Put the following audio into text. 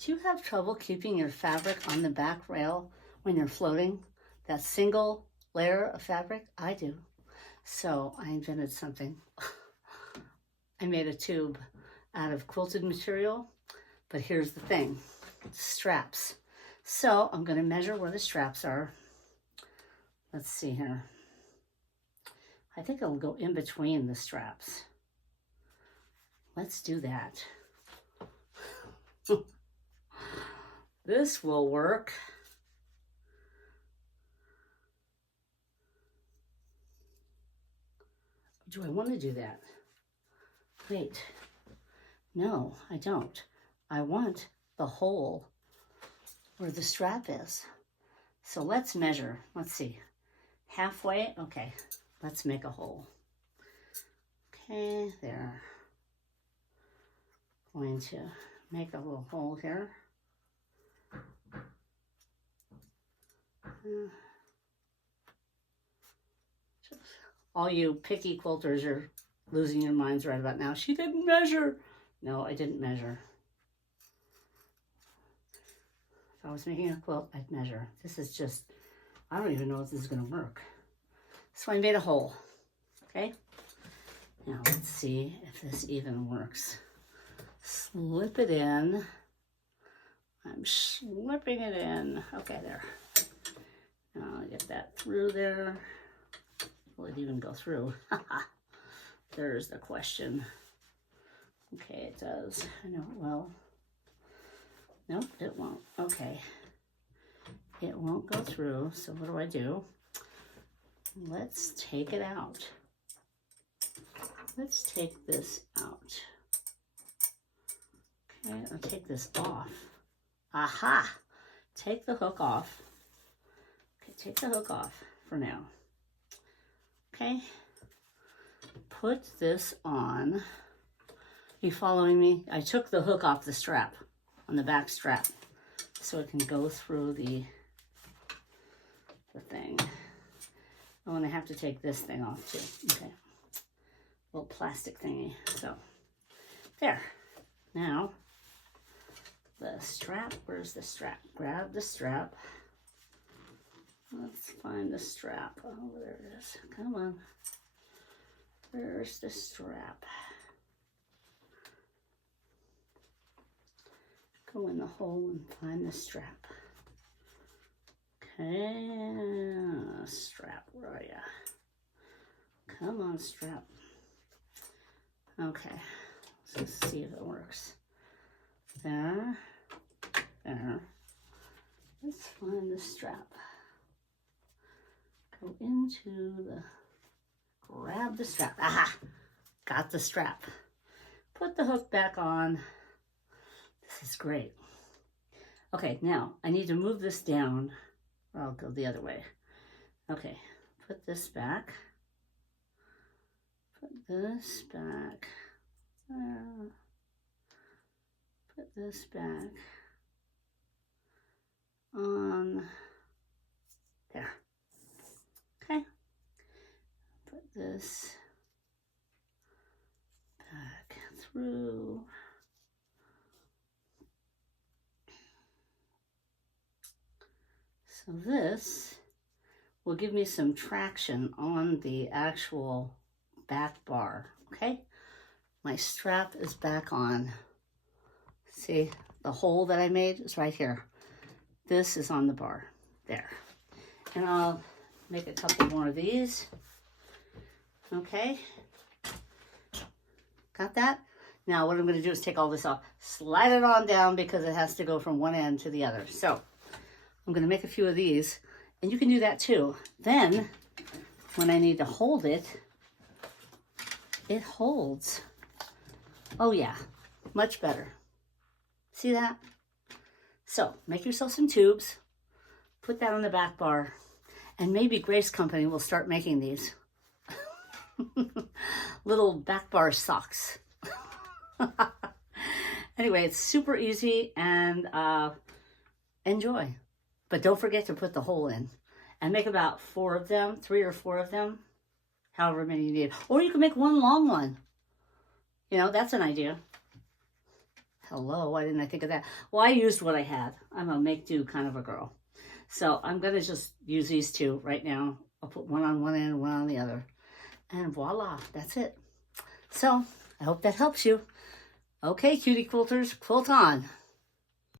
Do you have trouble keeping your fabric on the back rail when you're floating? That single layer of fabric? I do. So I invented something. I made a tube out of quilted material, but here's the thing, straps. So I'm gonna measure where the straps are. Let's see here. I think it'll go in between the straps. Let's do that. This will work. Do I want to do that? Wait, no, I don't. I want the hole where the strap is. So let's measure. Let's see. Halfway? Okay, let's make a hole. Okay, there. Going to make a little hole here. All you picky quilters are losing your minds right about now. She didn't measure. No, I didn't measure. If I was making a quilt, I'd measure. This is just, I don't even know if this is going to work. So I made a hole. Okay. Now let's see if this even works. Slip it in. I'm slipping it in. Okay, there. Now I'll get that through there. Will it even go through? There's the question. Okay, it does. I know it will. Nope, it won't. Okay. It won't go through, so what do? Let's take it out. Let's take this out. Okay, or take this off. Aha! Take the hook off. Okay, take the hook off for now. Okay, put this on. You following me? I took the hook off the strap, on the back strap, so it can go through the thing. Oh, and I have to take this thing off too. Okay, little plastic thingy. So, there. Now, the strap, where's the strap? Grab the strap. Let's find the strap. Oh, there it is. Come on. Where's the strap? Go in the hole and find the strap. Okay. Strap, where are ya? Come on, strap. Okay. Let's see if it works. There. There. Let's find the strap. Go into the, grab the strap. Aha! Got the strap. Put the hook back on. This is great. Okay, now I need to move this down. Or I'll go the other way. Okay, put this back. Put this back. Put this back on there. Okay. Put this back through. So this will give me some traction on the actual back bar, okay? My strap is back on. See, the hole that I made is right here. This is on the bar, there. And I'll make a couple more of these. Okay. Got that? Now what I'm going to do is take all this off, slide it on down because it has to go from one end to the other. So I'm going to make a few of these, and you can do that too. Then when I need to hold it, it holds. Oh yeah, much better. See that? So make yourself some tubes, put that on the back bar, and maybe Grace Company will start making these. Little back bar socks. Anyway, it's super easy, and enjoy. But don't forget to put the hole in. And make about 4 of them, 3 or 4 of them, however many you need. Or you can make one long one. You know, that's an idea. Hello, why didn't I think of that? Well, I used what I had. I'm a make-do kind of a girl. So I'm going to just use these two right now. I'll put one on one end, one on the other. And voila, that's it. So I hope that helps you. Okay, cutie quilters, quilt on.